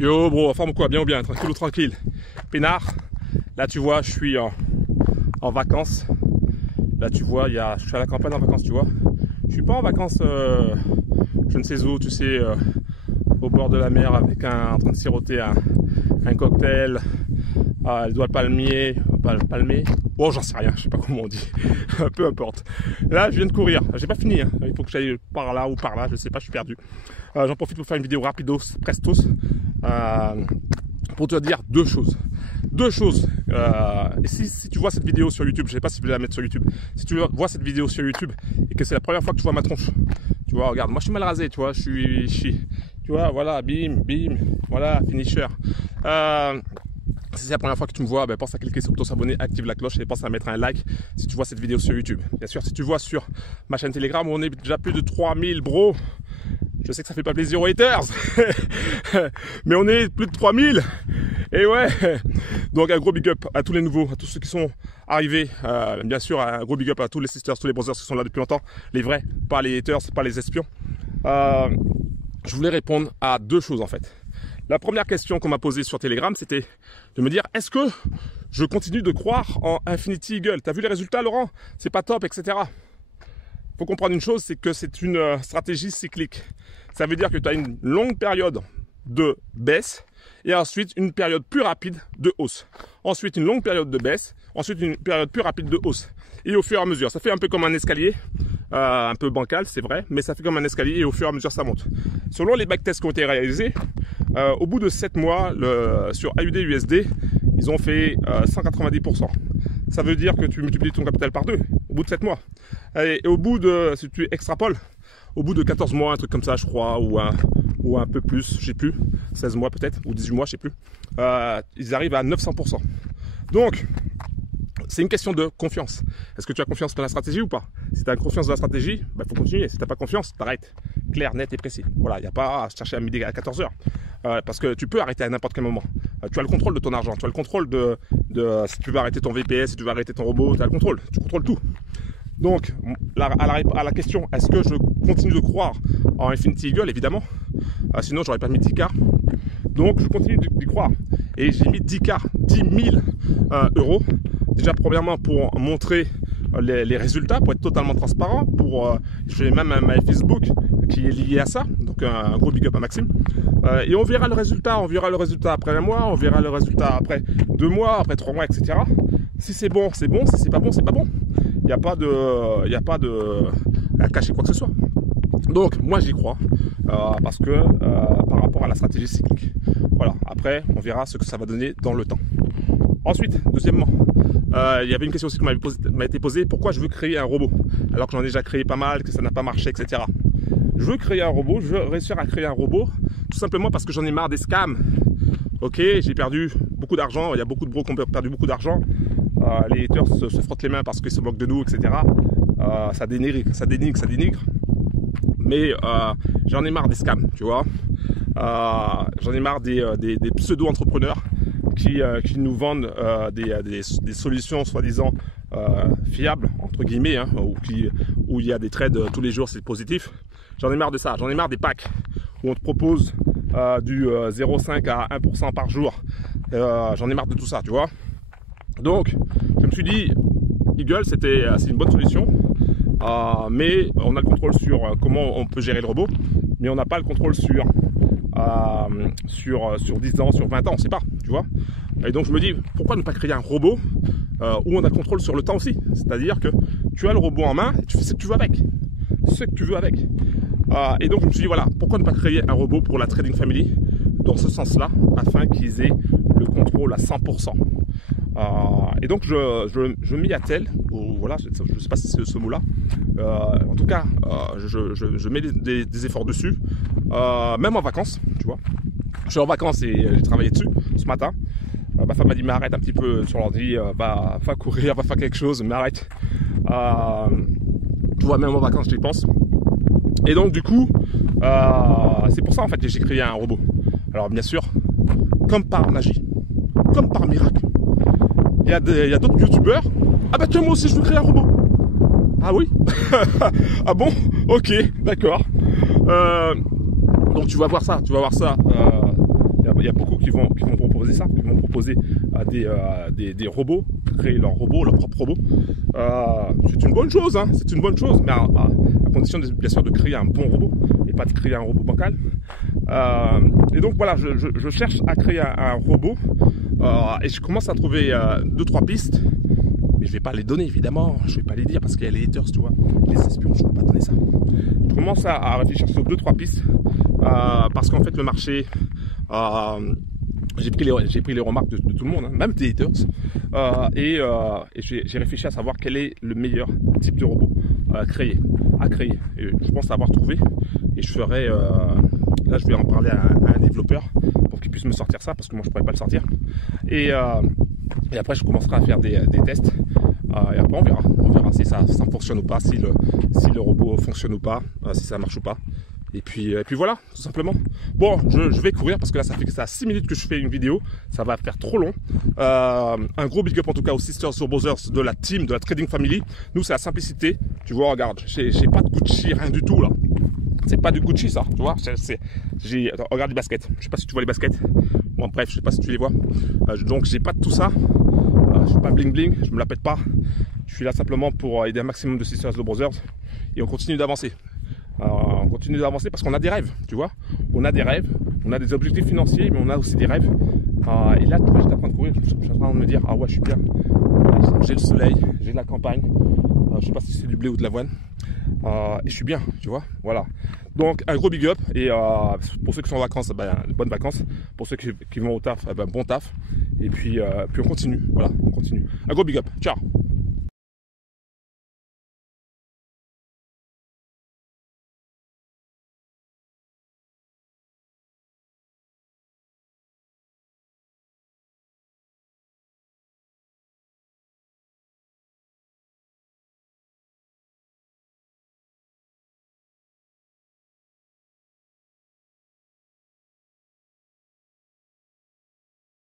Yo bro, forme quoi? Bien ou bien? Tranquille ou tranquille? Peinard. Là tu vois, je suis en vacances. Là tu vois, je suis à la campagne en vacances, tu vois. Je suis pas en vacances, je ne sais où, tu sais, au bord de la mer avec en train de siroter un cocktail, les doigts palmiers, palmés. Bon, j'en sais rien, je sais pas comment on dit. Peu importe. Là, je viens de courir. J'ai pas fini. Hein. Il faut que j'aille par là ou par là. Je sais pas, je suis perdu. J'en profite pour faire une vidéo rapidos, prestos, pour te dire deux choses. Et si tu vois cette vidéo sur YouTube, je sais pas si je vais la mettre sur YouTube. Si tu vois cette vidéo sur YouTube et que c'est la première fois que tu vois ma tronche, tu vois, regarde, moi je suis mal rasé, tu vois, je suis, tu vois, voilà, bim, voilà, finisher. Si c'est la première fois que tu me vois, ben pense à cliquer sur s'abonner, active la cloche et pense à mettre un like si tu vois cette vidéo sur YouTube. Bien sûr, si tu vois sur ma chaîne Telegram où on est déjà plus de 3000 bro, je sais que ça fait pas plaisir aux haters, mais on est plus de 3000. Et ouais, donc un gros big up à tous les nouveaux, à tous ceux qui sont arrivés. Bien sûr, un gros big up à tous les sisters, tous les brothers qui sont là depuis longtemps. Les vrais, pas les haters, pas les espions. Je voulais répondre à deux choses en fait. La première question qu'on m'a posée sur Telegram, c'était de me dire, est-ce que je continue de croire en Infinity Eagle? T'as vu les résultats, Laurent? C'est pas top, etc. Faut comprendre une chose, c'est que c'est une stratégie cyclique. Ça veut dire que tu as une longue période de baisse et ensuite une période plus rapide de hausse. Ensuite une longue période de baisse, ensuite une période plus rapide de hausse. Et au fur et à mesure, ça fait un peu comme un escalier, un peu bancal, c'est vrai, mais ça fait comme un escalier et au fur et à mesure ça monte. Selon les backtests qui ont été réalisés, au bout de 7 mois, sur AUD-USD, ils ont fait 190%. Ça veut dire que tu multiplies ton capital par 2 au bout de 7 mois. Et au bout de, si tu extrapoles, au bout de 14 mois, un truc comme ça, je crois, ou un peu plus, je sais plus, 16 mois peut-être, ou 18 mois, je sais plus, ils arrivent à 900%. Donc, c'est une question de confiance. Est-ce que tu as confiance dans la stratégie ou pas? Si tu as confiance dans la stratégie, il faut continuer. Si tu n'as pas confiance, t'arrêtes. Clair, net et précis. Voilà, il n'y a pas à chercher à midi à 14h. Parce que tu peux arrêter à n'importe quel moment. Tu as le contrôle de ton argent. Tu as le contrôle de si tu veux arrêter ton VPS, si tu veux arrêter ton robot, tu as le contrôle. Tu contrôles tout. Donc, à la question, est-ce que je continue de croire en Infinity Eagle? Évidemment. Sinon, j'aurais pas mis 10K. Donc, je continue d'y croire. Et j'ai mis 10K, 10 000 euros. Déjà, premièrement, pour montrer les résultats, pour être totalement transparent. J'ai même un My Facebook qui est lié à ça. Donc, un gros big up à Maxime. Et on verra le résultat. On verra le résultat après un mois. On verra le résultat après 2 mois, après 3 mois, etc. Si c'est bon, c'est bon. Si c'est pas bon, c'est pas bon. Il n'y a pas de à cacher quoi que ce soit. Donc, moi, j'y crois. Parce que par rapport à la stratégie cyclique. Voilà. Après, on verra ce que ça va donner dans le temps. Ensuite, deuxièmement, il y avait une question aussi qui m'a été posée. Pourquoi je veux créer un robot? Alors que j'en ai déjà créé pas mal, que ça n'a pas marché, etc. Je veux créer un robot, je veux réussir à créer un robot, tout simplement parce que j'en ai marre des scams. Ok, j'ai perdu beaucoup d'argent, il y a beaucoup de bros qui ont perdu beaucoup d'argent. Les haters se frottent les mains parce qu'ils se moquent de nous, etc. Ça dénigre. Mais j'en ai marre des scams, tu vois. J'en ai marre des pseudo-entrepreneurs qui nous vendent des solutions soi-disant fiables, entre guillemets, hein, où il y a des trades tous les jours, c'est positif. J'en ai marre de ça, j'en ai marre des packs où on te propose du 0,5 à 1% par jour. J'en ai marre de tout ça, tu vois. Donc, je me suis dit, Eagle, c'est une bonne solution, mais on a le contrôle sur comment on peut gérer le robot, mais on n'a pas le contrôle sur 10 ans, sur 20 ans, on ne sait pas, tu vois. Et donc je me dis, pourquoi ne pas créer un robot où on a le contrôle sur le temps aussi? C'est-à-dire que tu as le robot en main et tu fais ce que tu veux avec. Et donc je me suis dit, voilà, pourquoi ne pas créer un robot pour la Trading Family dans ce sens-là, afin qu'ils aient le contrôle à 100%. Et donc je m'y attelle, ou voilà, je ne sais pas si c'est ce mot-là. En tout cas, je mets des efforts dessus, même en vacances, tu vois. Je suis en vacances et j'ai travaillé dessus ce matin. Ma femme m'a dit, mais arrête un petit peu sur l'ordi, va courir, va faire quelque chose, mais arrête. Tu vois, même en vacances, j'y pense. Et donc du coup, c'est pour ça en fait que j'ai créé un robot. Alors bien sûr, comme par magie, comme par miracle, il y a d'autres youtubeurs. Ah bah tiens, moi aussi je veux créer un robot. Ah oui. Ah bon. Ok, d'accord. Donc tu vas voir ça Il y a beaucoup qui vont proposer ça, qui vont proposer des robots, créer leurs robots, leurs propres robots. C'est une bonne chose, hein, c'est une bonne chose, mais à condition bien sûr de créer un bon robot et pas de créer un robot bancal. Et donc voilà, je cherche à créer un robot et je commence à trouver 2-3 pistes. Mais je vais pas les donner, évidemment, je vais pas les dire parce qu'il y a les haters, tu vois, les espions, je ne peux pas donner ça. Je commence à réfléchir sur 2-3 pistes parce qu'en fait le marché, j'ai pris les remarques de tout le monde, hein, même des haters, et j'ai réfléchi à savoir quel est le meilleur type de robot à créer. Et je pense l'avoir trouvé et je ferai, là je vais en parler à un développeur pour qu'il puisse me sortir ça parce que moi je ne pourrais pas le sortir. Et après je commencerai à faire des tests. Et après on verra si ça fonctionne ou pas, si le robot fonctionne ou pas, si ça marche ou pas. Et puis voilà, tout simplement. Bon, je vais courir parce que là ça fait que ça 6 minutes que je fais une vidéo, ça va faire trop long. Un gros big up en tout cas aux Sisters Brothers de la team, de la Trading Family. Nous c'est la simplicité, tu vois, regarde, j'ai pas de Gucci, rien du tout là. C'est pas du Gucci ça, tu vois. Attends, regarde les baskets, je sais pas si tu vois les baskets. Bon bref, je sais pas si tu les vois. Donc j'ai pas de tout ça. Je suis pas bling bling, je me la pète pas. Je suis là simplement pour aider un maximum de Sisters Brothers. Et on continue d'avancer. On continue d'avancer parce qu'on a des rêves, tu vois. On a des rêves, on a des objectifs financiers, mais on a aussi des rêves. Et là, tu vois, j'étais en train de courir, je suis en train de me dire, ah ouais, je suis bien. J'ai le soleil, j'ai de la campagne. Je sais pas si c'est du blé ou de l'avoine. Et je suis bien, tu vois. Voilà. Donc, un gros big up. Et pour ceux qui sont en vacances, ben, bonnes vacances. Pour ceux qui vont au taf, ben, bon taf. Et puis on continue. Voilà, on continue. Un gros big up. Ciao.